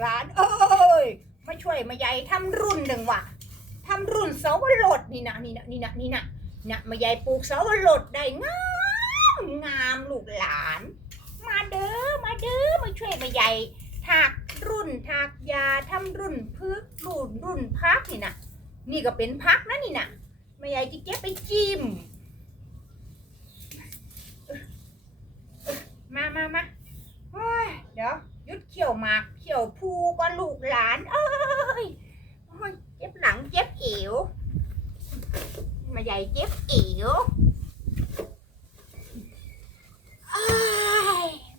หลาน เอ้ยมาช่วยมาใหญ่ทำรุ่นหนึ่งว่ะทำรุ่นเสาวรสนี่นะนี่นะนี่นะนี่นะนะมาใหญ่ปลูกเสาวรสได้งามงามลูกหลาน มาเด้อมาเด้อมาช่วยมาใหญ่ถากรุ่นถากยาทำรุ่นพืชรุ่นรุ่นพักนี่นะนี่ก็เป็นพักนะนี่นะมาใหญ่จะเก็บไปจิ้มมามามาเฮ้ยเดี๋ยวหยุดเขี่ยวหมากเขี่ ยวภูก่อนลูกหลานเอ้ยเจ็บหลังเจ็บเอวมาใหญ่เจ็บเอว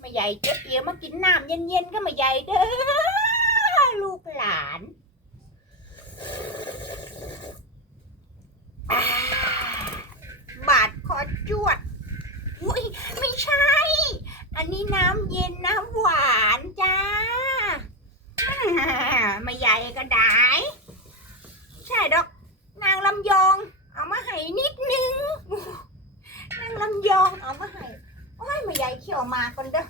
มาใหญ่เจ็บเอวมากินน้ำเย็นๆก็มาใหญ่เด้อลูกหลานอ่าบาดคอจวดอุ้ยไม่ใช่ อันนี้น้ำเย็นน้ำหวานจ้าอ่า ไม่ใหญ่ก็ได้ใช่ดอก นางลำยอง เอามาให้นิดนึง นางลำยองเอามาให้โอ้ยไม่ใหญ่เขี่ยวมาก่อนเด้อ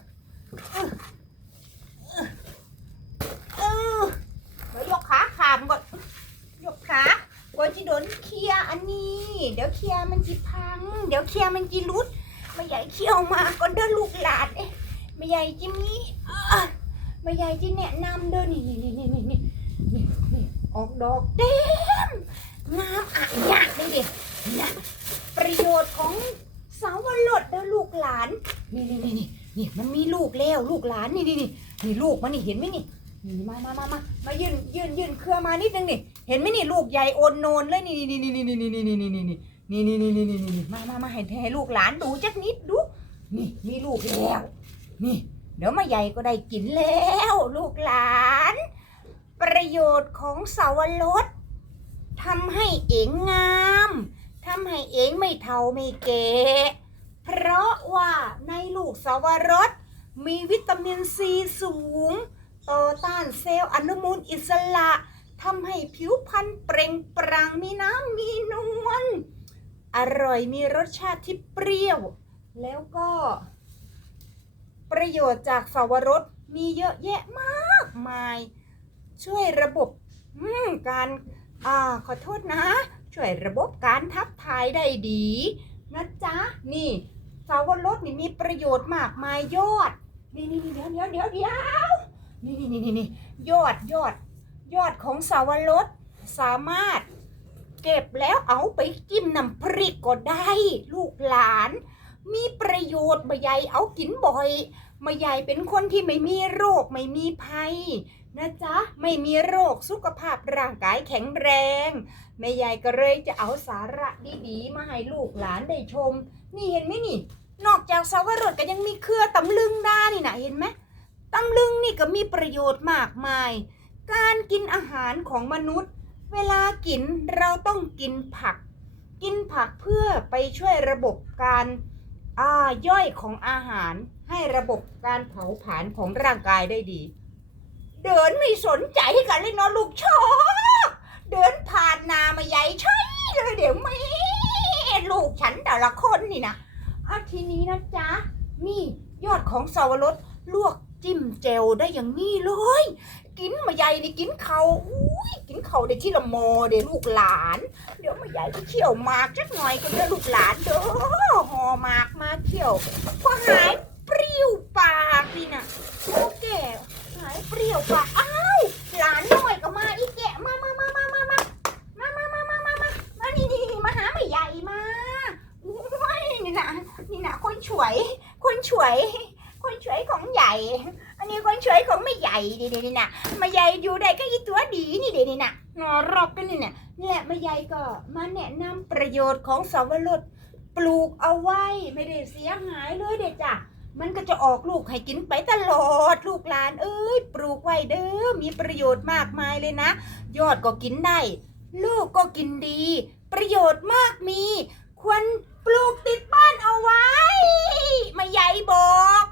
เออเดี๋ยวยกขาขามก่อนยกขาก่อนที่โดนเคลียอันนี้ เดี๋ยวเคลียมันจีพัง เดี๋ยวเคลียมันจีรุดไม่ใหญ่เขี้ยวมาก่อนเด้อลูกหลานเอ๊ะไม่ใหญ่จิมีเอ้ ไม่ใหญ่จิแนะนำเด้อนี่นี่นี่นี่นี่นี่นี่นี่ออกดอกเต็มงามอะยากนี่ดินะประโยชน์ของสาวรสเด้อลูกหลาน นี่นี่นี่นี่นี่มันมีลูกแล้วลูกหลานนี่นี่นี่นี่ลูกมันนี่เห็นไหมนี่นี่มามามามามายืนยืนยืนเครือมานิดนึงนี่เห็นไหมนี่ลูกใหญ่โอนโนนเลยนี่นี่นี่นี่นี่นี่นี่นี่นี่นี่นี่นี่นี่นี่นี่นี่มามามาให้ให้ลูกหลานดูจักนิดดู นี่มีลูกแล้วนี่ เดี๋ยวมาใหญ่ก็ได้กินแล้ว ลูกหลาน ประโยชน์ของสาวรสทำให้เอ๋งงามทำให้เอ๋งไม่เทาไม่เก๋เพราะว่าในลูกสาวรสมีวิตามินซีสูงต่อต้านเซลล์อนุมูลอิสระทำให้ผิวพรรณเปล่งปลั่งมีน้ำมีนวลอร่อยมีรสชาติที่เปรี้ยว แล้วก็ ประโยชน์จากสาวรสมีเยอะแยะมากมาย ช่วยระบบการอ่าขอโทษนะ ช่วยระบบการทับถ่ายได้ดีนะจ๊ะนี่สาวรสนี่มีประโยชน์มากมายยอด นี่นี่นี่เดี๋ยวเดี๋ยวเดี๋ยวเดี๋ยวนี่นี่นี่นี่นี่ยอดยอด ยอดของสาวรสสามารถ เก็บแล้วเอาไปจิ้มน้ำพริกก็ได้ ลูกหลาน มีประโยชน์มาใหญ่เอากินบ่อย มาใหญ่เป็นคนที่ไม่มีโรคไม่มีภัยนะจ๊ะไม่มีโรคสุขภาพร่างกายแข็งแรงแม่ยายก็เลยจะเอาสาระดีๆ มาให้ลูกหลานได้ชม นี่เห็นไหมนี่ นอกจากสาวรสก็ยังมีเครือตำลึงดานี่นะเห็นไหมตำลึงนี่ก็มีประโยชน์มากมาย การกินอาหารของมนุษย์ เวลากินเราต้องกินผัก กินผักเพื่อไปช่วยระบบการอาย่อยของอาหาร ให้ระบบการเผาผลาญของร่างกายได้ดี เดินไม่สนใจกันเลยเนาะลูกชอบเดินผ่านนามาใหญ่ใช่เลยเดี๋ยวแม่ลูกฉันแต่ละคนนี่นะอาทีนี้นะจ๊ะ นี่ยอดของสาวรสลวกจิ้มเจลได้อย่างนี้เลย กินมาใหญ่นี่กินเขาอุ้ยกินเขาได้ที่ละโมอเดี๋ยวลูกหลาน เดี๋ยวมาใหญ่ไปเขี่ยวมากจักหน่อยกันเด้ลูกหลานเด้อห่อหมากมาเขี่ยวพอหาย เปรี้ยวปากนี่นะโอเคหายเปรี้ยวปากอ้าวหลานน้อยก็มาอีแกะมามามามามามามามามามามามามานี่นี่มาหาไม่ใหญ่มาโอ้ยนี่นะนี่นะคนฉวย คนฉวย คนฉวยของใหญ่ อันนี้คนฉวยของไม่ใหญ่ดีดีนี่นะมาใหญ่อยู่ได้ก็อีตัวดีนี่เดี๋ยวนี่นะนอรอบกันนี่นะเนี่ยมาใหญ่ก็มาแนะนำประโยชน์ของสวรสปลูกเอาไว้ไม่ได้เสียหายเลยเด็ดจ้ะ มันก็จะออกลูกให้กินไปตลอด ลูกหลาน เอ้ย ปลูกไว้เด้อมีประโยชน์มากมายเลยนะ ยอดก็กินได้ ลูกก็กินดี ประโยชน์มากมี ควรปลูกติดบ้านเอาไว้ มาใหญ่บอก